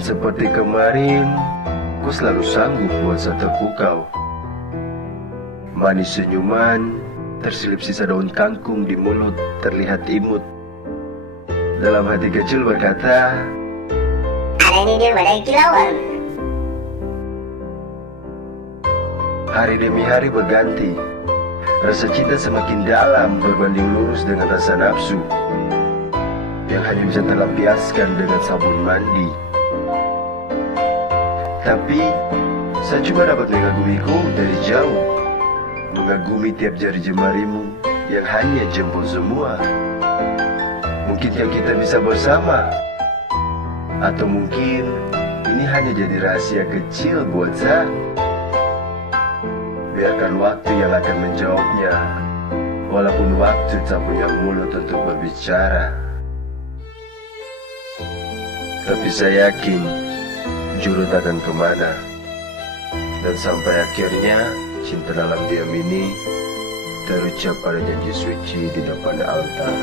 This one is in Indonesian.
Dan seperti kemarin, ku selalu sanggup buat saya terpukau. Manis senyuman, terselip sisa daun kangkung di mulut, terlihat imut. Dalam hati kecil berkata, hari ini dia badai kilauan. hari demi hari berganti. Rasa cinta semakin dalam berbanding lurus dengan rasa nafsu yang hanya bisa terlampiaskan dengan sabun mandi. Tapi saya cuma dapat mengagumiku dari jauh, mengagumi tiap jari jemarimu yang hanya jempol semua. Mungkinkah kita bisa bersama? Atau mungkin ini hanya jadi rahasia kecil buat saya? Biarkan waktu yang akan menjawabnya, walaupun waktu tak punya mulut untuk berbicara. Tapi saya yakin jurut akan kemana. Dan sampai akhirnya cinta dalam diam ini terucap pada janji suci di depan altar.